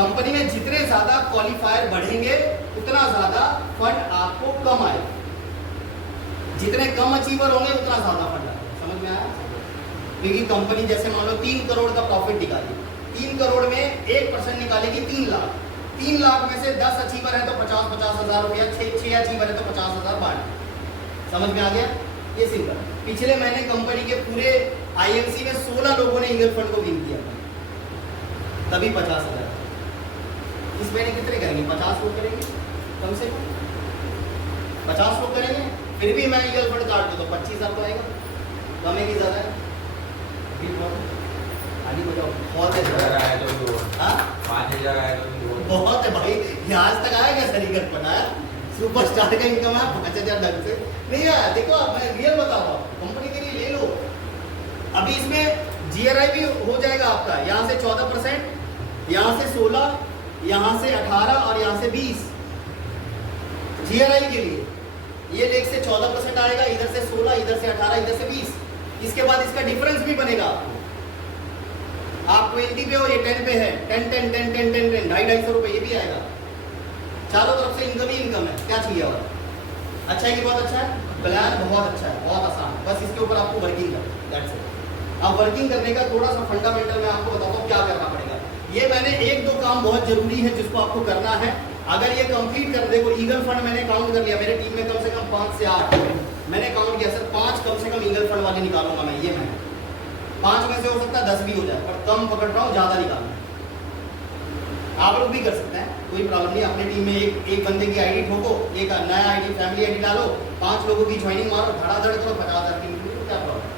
Company में जितने ज्यादा क्वालिफायर बढ़ेंगे उतना ज्यादा फंड आपको कम आएगा, जितने कम अचीवर होंगे उतना ज्यादा फंड आएगा। समझ में आया? क्योंकि कंपनी जैसे मान लो 3 करोड़ का प्रॉफिट निकाली, 3 करोड़ में 1% निकालेगी 3 लाख, 3 लाख में से 10 अचीवर है तो 50-50 हजार रुपया, 6 अचीवर है तो 50,000 बांट। समझ में आ गया? ये सिंपल। पिछले महीने कंपनी के पूरे आईएमसी में 16 लोगों ने ईगल फंड को विन किया, तभी 50,000। इस महीने कितने करेंगे? 50 लोग करेंगे कम से कम, 50 लोग करेंगे। फिर भी मैं ईगल फंड काट दूँ तो 25,000 तो आएगा। कम है कि ज्यादा है? आगे बताओ। बहुत है, 5,000 आया तो बहुत है भाई। ये आज तक आया क्या सर ईगल फंड? आया? सुपरस्टार का इनकम है 5,000 ढंग से नहीं आया। देखो आप, मैं रियल बता रहा हूँ, कंपनी के लिए ले लो। अभी इसमें जीआरआई भी हो जाएगा आपका, यहाँ से 14%, यहाँ से 16, यहाँ से 18 और यहाँ से 20 जीआरआई के लिए। ये लेग से 14% आएगा, इधर से 16, इधर से 18, इधर से 20। इसके बाद इसका डिफरेंस भी बनेगा आपको। आप 20 पे हो, ये 10 पे है, 10 10 10 10 10 10 250 रुपये ये भी आएगा। चारों तरफ से इनकम ही इनकम है। क्या चाहिए और? अच्छा है कि बहुत अच्छा है? प्लान बहुत अच्छा है, बहुत आसान है। बस इसके ऊपर आपको वर्किंग करना, दैट्स इट। अब वर्किंग करने का थोड़ा सा फंडामेंटल मैं आपको बताता हूँ क्या करना पड़ेगा। ये मैंने 1-2 काम बहुत जरूरी है जिसको आपको करना है। अगर ये कंप्लीट कर, देखो ईगल फंड मैंने काउंट कर लिया, मेरे टीम में कम से कम 5 से 8 मैंने काउंट किया सर, 5 कम से कम ईगल फंड वाले निकालूंगा मैं। ये मैंने 5 में से हो सकता है 10 भी हो जाए, पर कम पकड़ रहा हूँ, ज्यादा निकालना। आप लोग भी कर सकते हैं, कोई प्रॉब्लम नहीं। अपने टीम में एक बंदे की आईडी ठोको, एक नया आईडी फैमिली आईडी डालो, 5 लोगों की ज्वाइनिंग मारो, धड़ाधड़ करो, 50,000 की निकली, क्या प्रॉब्लम?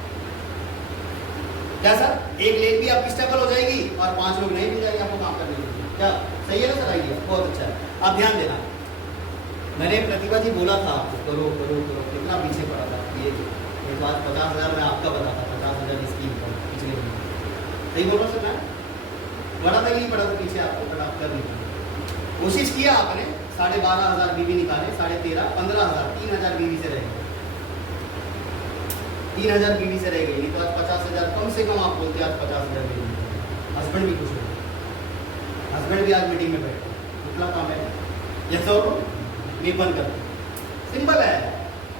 क्या सर? एक लेग भी आपकी स्टेबल हो जाएगी और 5 लोग नहीं मिल जाएंगे आपको काम करने के लिए। क्या सही है ना सर? आइडिया बहुत अच्छा है। आप ध्यान देना, मैंने प्रतिभा जी बोला था आपको करो करो करो, कितना पीछे पड़ा था। ये तो आज 50,000 मैं आपका बता था, 50,000 इसकी इनकम पिछले महीने। सही बोलो सर? मैं बड़ा था कि नहीं पड़ा था पीछे आपको, बट आप कर लीजिए। कोशिश किया आपने, 12,500 बीवी निकाले, 13,500, 15,000, 3,000 बीवी से रह गए, 3,000 बीवी से रह गई। नहीं तो आज 50,000 कम से कम आप बोलते आज 50,000 बीवी। हस्बैंड भी खुश हो, हस्बैंड भी आज मीटिंग में बैठे, कितना काम है। जैसे और ये बंद कर, सिंपल है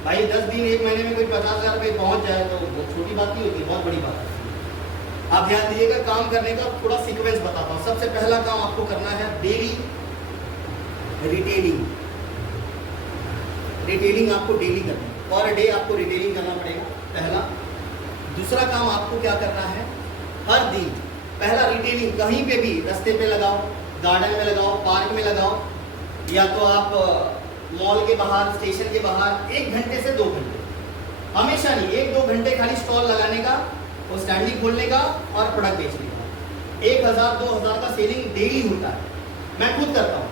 भाई। 10 दिन 1 महीने में कोई 50,000 रुपये पहुंच जाए तो छोटी बात नहीं होती, बहुत बड़ी बात है। आप ध्यान दीजिएगा, काम करने का थोड़ा सीक्वेंस बताता हूँ। सबसे पहला काम आपको करना है डेली रिटेलिंग। रिटेलिंग आपको डेली करना है, पर डे आपको रिटेलिंग करना पड़ेगा, पहला। दूसरा काम आपको क्या करना है, हर दिन पहला रिटेलिंग कहीं पे भी, रास्ते पे लगाओ, गार्डन में लगाओ, पार्क में लगाओ, या तो आप मॉल के बाहर, स्टेशन के बाहर 1 घंटे से 2 घंटे, हमेशा नहीं, 1-2 घंटे खाली स्टॉल लगाने का, वो स्टैंडिंग खोलने का और प्रोडक्ट बेचने का। 1,000-2,000 का सेलिंग डेली होता है। मैं खुद करता हूँ,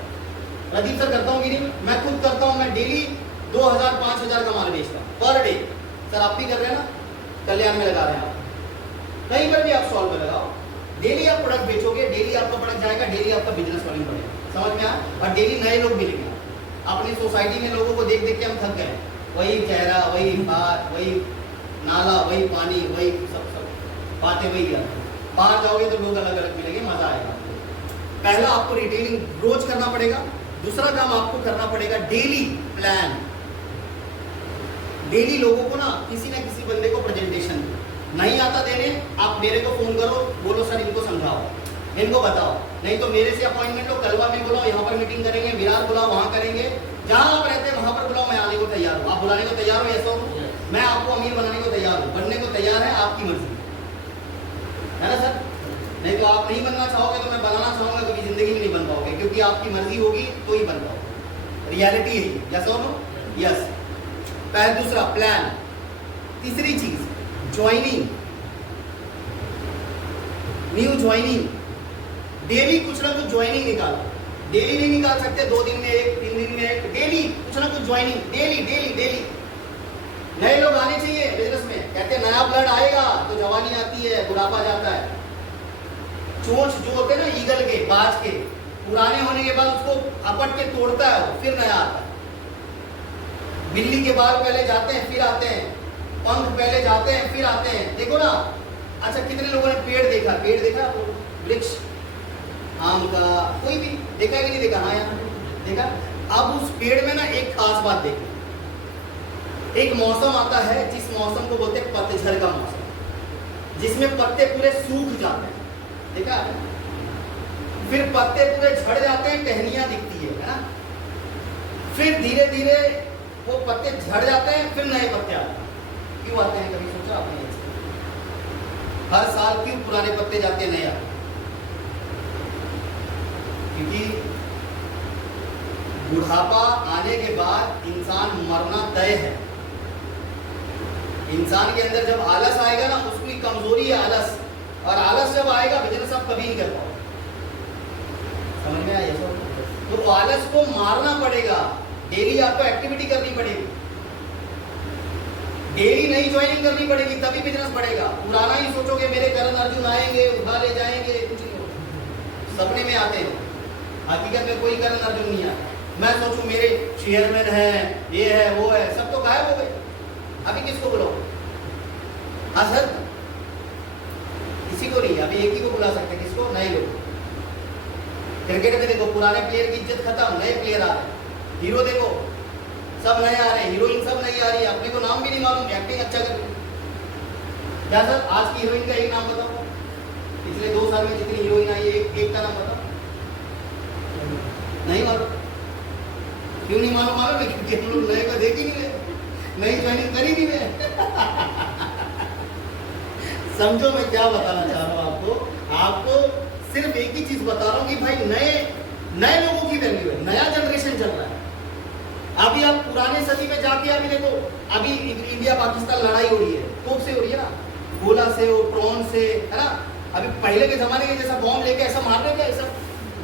प्रदीप सर करता हूँ कि नहीं? मैं खुद करता हूँ। मैं डेली 2,000-5,000 का माल बेचता हूँ पर डे। सर आप भी कर रहे हैं ना? कल्याण में लगा रहे हैं आप, कहीं पर भी आप स्टॉल पर लगाओ, डेली आप प्रोडक्ट बेचोगे, डेली आपका प्रोडक्ट जाएगा, डेली आपका बिजनेस रनिंग बढ़ेगा। समझ में आया? और डेली नए लोग मिलेंगे। अपनी सोसाइटी में लोगों को देख देख के हम थक गए, वही चेहरा, वही बात, वही नाला, वही पानी, वही सब बातें वही है। बाहर जाओगे तो लोग अलग अलग मिलेंगे, मजा आएगा। पहला आपको रिटेलिंग रोज करना पड़ेगा। दूसरा काम आपको करना पड़ेगा डेली प्लान। डेली लोगों को ना किसी किसी बंदे को प्रेजेंटेशन नहीं आता देने, आप मेरे को फोन करो, बोलो सर इनको समझाओ, इनको बताओ। नहीं तो मेरे से अपॉइंटमेंट लो, कलवा में बुलाओ, यहाँ पर मीटिंग करेंगे, विरार बुलाओ, वहाँ करेंगे, जहाँ आप रहते हैं वहाँ पर बुलाओ, मैं आने को तैयार हूँ। आप बुलाने को तैयार हो? ऐसा हो, मैं आपको अमीर बनाने को तैयार हूँ, बनने को तैयार है, आपकी मर्जी है ना सर? नहीं तो आप नहीं बनना चाहोगे तो मैं बनाना चाहूंगा, कभी जिंदगी में नहीं बन पाओगे, क्योंकि आपकी मर्जी होगी तो ही बन पाओगे। रियलिटी है ये, यस और नो? यस। पहला, दूसरा प्लान। तीसरी चीज ज्वाइनिंग, न्यू ज्वाइनिंग। डेली कुछ ना कुछ ज्वाइनिंग निकालो। डेली नहीं निकाल सकते, 2 दिन में एक, 3 दिन में एक, डेली कुछ ना कुछ ज्वाइनिंग, डेली डेली डेली। नए लोग आने चाहिए बिजनेस में। कहते हैं नया ब्लड आएगा तो जवानी आती है, बुढ़ापा जाता है। चोंच जो होते हैं ना ईगल के, बाज के, पुराने होने के बाद उसको अपट के तोड़ता है वो, फिर नया आता है। बिल्ली के बाल पहले जाते हैं फिर आते हैं, पंख पहले जाते हैं फिर आते हैं। देखो ना, अच्छा कितने लोगों ने पेड़ देखा? पेड़ देखा? वृक्ष आम का, कोई भी देखा है कि नहीं देखा? हाँ यार देखा। अब उस पेड़ में ना एक खास बात देखी, एक मौसम आता है जिस मौसम को बोलते हैं पतझड़ का मौसम, जिसमें पत्ते पूरे सूख जाते हैं, देखा है? फिर पत्ते पूरे झड़ जाते हैं, टहनियां दिखती है ना? फिर धीरे धीरे वो पत्ते झड़ जाते हैं, फिर नए पत्ते आते हैं। क्यों आते हैं, कभी सोचा आपने? हर साल क्यों पुराने पत्ते जाते हैं, नए आते हैं? क्योंकि बुढ़ापा आने के बाद इंसान मरना तय है। इंसान के अंदर जब आलस आएगा ना, उसकी कमजोरी है आलस, और आलस जब आएगा बिजनेस आप कभी नहीं कर पाओगे। समझ में आया? तो आलस को मारना पड़ेगा, डेली आपको एक्टिविटी करनी पड़ेगी, डेली नई ज्वाइनिंग करनी पड़ेगी, तभी बिजनेस बढ़ेगा। पुराना ही सोचोगे मेरे करण अर्जुन आएंगे उठा ले जाएंगे, कुछ नहीं होगा। सपने में आते हैं, हकीकत में कोई करण अर्जुन नहीं आता। मैं सोचूं मेरे चेयरमैन है, ये है वो है, सब तो गायब हो गए। अभी किसको बुलाओ? असद किसी को नहीं, अभी एक ही को बुला सकते, किसको? नए लोग। क्रिकेट में देखो पुराने प्लेयर की इज्जत खत्म, नए प्लेयर आ रहे हैं। हीरो देखो सब नए आ रहे हैं, हीरोइन सब नई आ रही है, अपने को नाम भी नहीं मालूम, एक्टिंग अच्छा कर रही है। क्या सर आज की हीरोइन का एक नाम बताओ, पिछले 2 साल में जितनी हीरोइन आई है एक का नाम बताओ। नहीं मालूम। क्यों नहीं मालूम? मालूम है क्योंकि हम लोग नए को देख ही नहीं रहे, नई ज्वाइनिंग कर ही नहीं रहे। समझो मैं क्या बताना चाह रहा हूँ आपको। आपको सिर्फ एक ही चीज बता रहा हूँ कि भाई नए लोगों की वैल्यू है, नया जनरेशन चल रहा है। अभी आप पुराने सदी में जाके अभी देखो, अभी इंडिया पाकिस्तान लड़ाई हो रही है, कब से हो रही है ना? गोला से हो, ड्रोन से, है ना? अभी पहले के जमाने के जैसा बॉम्ब लेके ऐसा मार रहे क्या? ऐसा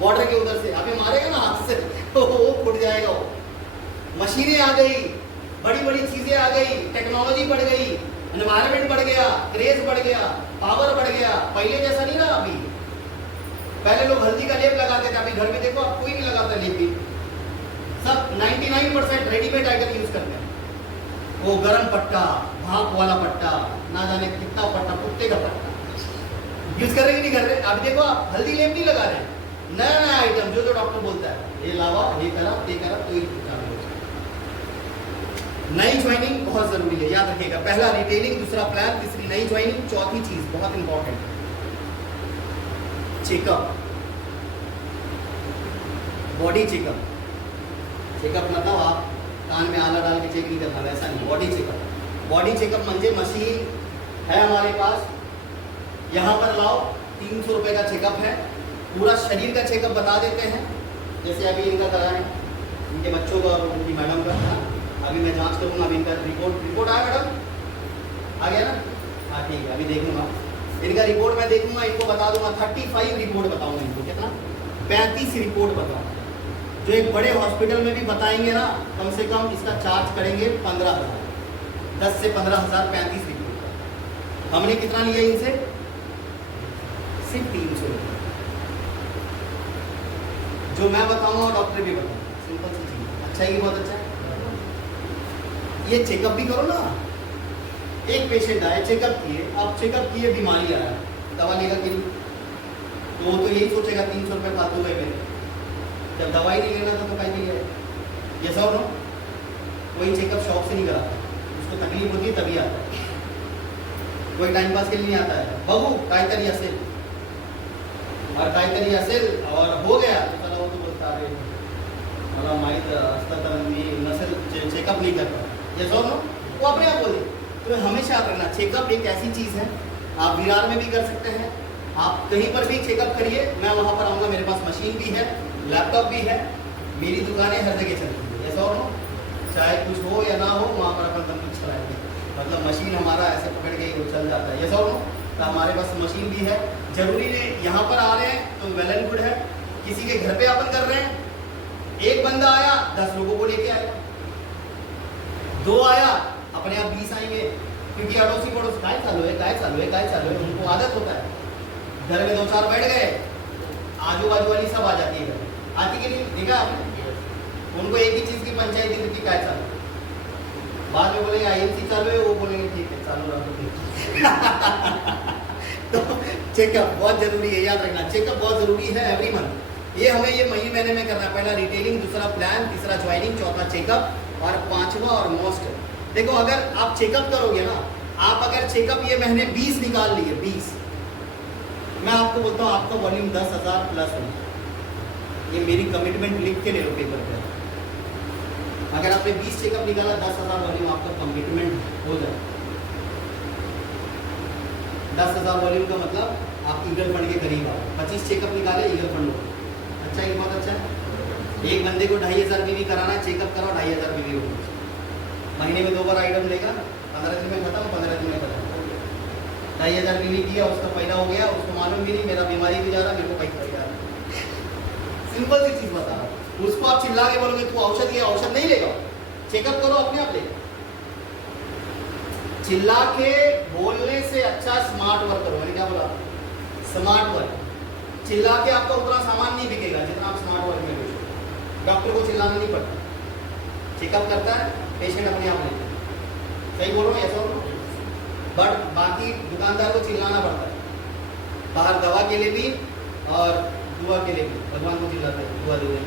बॉर्डर के उधर से अभी मारेगा ना हाथ से तो वो फूट जाएगा। वो मशीनें आ गई, बड़ी बड़ी चीजें आ गई, टेक्नोलॉजी बढ़ गई, एनवायरनमेंट बढ़ गया, क्रेज बढ़ गया, पावर बढ़ गया। पहले जैसा नहीं रहा। अभी पहले लोग हल्दी का लेप लगाते थे, अभी घर में देखो आप कोई नहीं लगाता लेप भी, सब 99% रेडीमेड आइटम यूज करते हैं। वो गरम पट्टा, भाप वाला पट्टा, ना जाने कितना पट्टा, कुत्ते का पट्टा यूज कर रहे कि नहीं कर रहे? अभी देखो आप हल्दी लेप नहीं लगा रहे, नया नया आइटम जो डॉक्टर बोलता है, ये लावा, ये करा, ये करा, तो ये नई ज्वाइनिंग बहुत जरूरी है, याद रखिएगा। पहला रिटेलिंग, दूसरा प्लान, तीसरी नई ज्वाइनिंग, चौथी चीज बहुत important checkup, body checkup. Checkup मतलब आप कान में आला डाल के चेक नहीं करना, वैसा नहीं। बॉडी चेकअप, बॉडी चेकअप म्हणजे मशीन है हमारे पास, यहाँ पर लाओ, 300 रुपए का चेकअप है, पूरा शरीर का चेकअप बता देते हैं। जैसे अभी इनका करा है, इनके बच्चों का और उनकी मैडम का, अभी मैं जांच करूँगा। अभी इनका रिपोर्ट आया मैडम, आ गया ना? हाँ ठीक है, अभी देखूंगा इनका रिपोर्ट, मैं देखूंगा, इनको बता दूंगा। 35 रिपोर्ट बताऊंगा इनको, कितना? 35 रिपोर्ट बताऊंगा, जो एक बड़े हॉस्पिटल में भी बताएंगे ना, कम से कम इसका चार्ज करेंगे 15,000, 10 से 15,000, 35 रिपोर्ट। हमने कितना लिया इनसे? सिर्फ 300 रुपये। जो मैं बताऊंगा डॉक्टर भी बताऊंगा, सिंपल सी चीज। अच्छा है कि बहुत अच्छा है? ये चेकअप भी करो ना। एक पेशेंट आए, चेकअप किए, अब चेकअप किए, बीमारी आया, दवा लेगा कि नहीं? तो वो तो यही सोचेगा 300 रुपये फालतू गए मेरे, जब दवाई नहीं लेना था तो कहीं नहीं है। ये सब नो, कोई चेकअप शौक से नहीं कराता, उसको तकलीफ होती है तभी आता है, कोई टाइम पास के लिए नहीं आता है। बहू कायतरी असेल और कायतरी असेल और हो गया तो चला, वो तो बोलता है मला माहीत असतं तर मी नसेल चेकअप नहीं करता। ये सब नो, वो अपने आप बोले। तो हमेशा करना चेकअप, एक ऐसी चीज़ है, आप विरार में भी कर सकते हैं, आप कहीं पर भी चेकअप करिए। मैं वहाँ पर आऊँगा, मेरे पास मशीन भी है, लैपटॉप भी है, मेरी दुकानें हर जगह चलती है। ऐसा हो, चाहे कुछ हो या ना हो, वहाँ पर अपन सब कुछ चलाएंगे। मतलब मशीन हमारा ऐसे पकड़ के वो चल जाता है। ऐसा हो, तो हमारे पास मशीन भी है। जरूरी नहीं यहाँ पर आ रहे हैं तो वेल एंड गुड है, किसी के घर पे अपन कर रहे हैं, एक बंदा आया 10 लोगों को लेके आया, 2 आया अपने आप 20 आएंगे, क्योंकि अड़ोसी पड़ोस काय चालू है, उनको आदत होता है। घर में 2-4 बैठ गए, आजू बाजू वाली सब आ जाती है, आती कि नहीं? देखा आपने? उनको एक ही चीज की पंचायत दी, काय चालू है, बाद में बोलेंगे IMC चालू है, वो बोलेंगे ठीक है चालू रहा तो ठीक। तो चेकअप बहुत जरूरी है, याद रखना चेकअप बहुत जरूरी है एवरी मंथ। ये हमें ये महीने में करना है। पहला रिटेलिंग, दूसरा प्लान, तीसरा ज्वाइनिंग, चौथा चेकअप और पांचवा और मोस्ट। देखो अगर आप चेकअप करोगे ना, आप अगर चेकअप ये महीने 20 निकाल लिए 20, मैं आपको बोलता हूँ आपका वॉल्यूम 10,000 प्लस है। ये मेरी कमिटमेंट लिख के ले लो पेपर पे। अगर आपने 20 चेकअप निकाला 10,000 वॉल्यूम आपका कमिटमेंट हो जाए। 10,000 वॉल्यूम का मतलब आप ईगल फंड के करीब आओ। 25 चेकअप निकाले ईगल फंड हो। अच्छा है, बहुत अच्छा है। एक बंदे को 2,500 बीवी कराना है, चेकअप कराओ 2,500 बीवी हो। महीने में 2 बार आइटम लेगा, 15 दिन में खत्म, 15 दिन में खत्म। 2,500 बीवी किया, उसका पैदा हो गया, उसको मालूम भी नहीं मेरा बीमारी भी जा रहा, मेरे को पैसा भी जा रहा। सिंपल सी चीज बता रहा हूँ। उसको आप चिल्ला के बोलोगे तू औषध लिया, औषध नहीं लेगा। चेकअप करो अपने आप लेगा। चिल्ला के बोलने से अच्छा स्मार्ट वर्क करो। मैंने क्या बोला? Smart work. चिल्ला के आपका उतना सामान नहीं बिकेगा जितना आप स्मार्ट वर्क में बेचो। डॉक्टर को चिल्लाना नहीं पड़ता, चेकअप करता है, पेशेंट अपने आप लेता है। सही बोल रहा हूँ ऐसा हो? बट बाकी दुकानदार को चिल्लाना पड़ता है, बाहर दवा के लिए भी और दुआ के लिए भी। भगवान को चिल्लाते हैं, दुआ दे दे,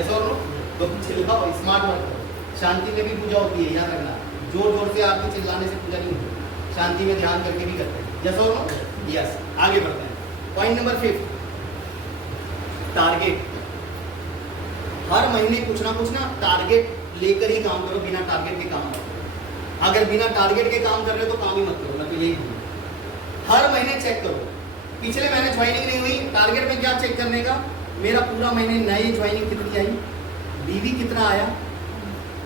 ऐसा हो? तो चिल्लाओ, स्मार्ट वर्क करो। शांति में भी पूजा होती है, याद रखना। जोर जोर से आपके चिल्लाने से पूजा नहीं होती, शांति में ध्यान करके भी करते हैं। जैसा हो? यस। आगे बढ़ते हैं। Point number 5, target. हर महीने कुछ ना टारगेट लेकर ही काम करो, बिना टारगेट के काम मत करो। अगर बिना टारगेट के काम कर रहे हो तो काम ही मत करो। मैं तो यही बोलूँ, हर महीने चेक करो। पिछले महीने ज्वाइनिंग नहीं हुई, टारगेट में क्या चेक करने का? मेरा पूरा महीने नई ज्वाइनिंग कितनी आई, बीवी कितना आया,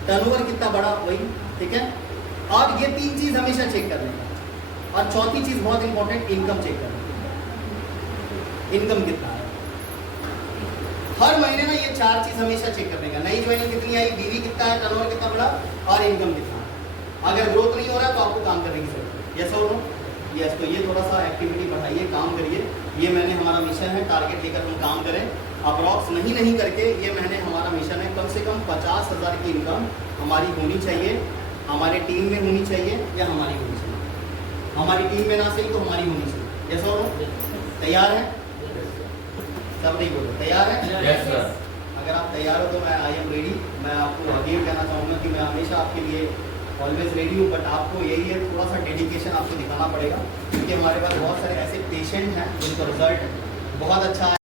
टर्नओवर कितना बड़ा, वही। ठीक है। और ये 3 चीज हमेशा चेक करने का। और चौथी चीज बहुत इंपॉर्टेंट, इनकम चेक करने का। इनकम कितना है हर महीने ना, ये 4 चीज हमेशा चेक करने का। नई ज्वाइनिंग कितनी आई, बीवी कितना है, टर्नओवर कितना बड़ा और इनकम कितना है। अगर ग्रोथ नहीं हो रहा तो आपको काम करने की जरूरत है। यस और नो? यस। तो ये थोड़ा सा एक्टिविटी बढ़ाइए, काम करिए। ये मैंने हमारा मिशन है, टारगेट लेकर हम काम करें। अप्रॉक्स नहीं करके ये महीने हमारा मिशन है, कम से कम 50,000 की इनकम हमारी होनी चाहिए, हमारे टीम में होनी चाहिए या हमारी होनी चाहिए। हमारी टीम में ना सही तो हमारी होनी चाहिए। यस और नो? तैयार है? सब नहीं बोलो, तैयार है? Yes sir. अगर आप तैयार हो तो मैं आई एम रेडी। मैं आपको अगेन कहना चाहूँगा कि मैं हमेशा आपके लिए ऑलवेज रेडी हूँ। बट आपको यही है, थोड़ा सा डेडिकेशन आपको दिखाना पड़ेगा, क्योंकि हमारे पास बहुत सारे ऐसे पेशेंट हैं जिनको रिजल्ट बहुत अच्छा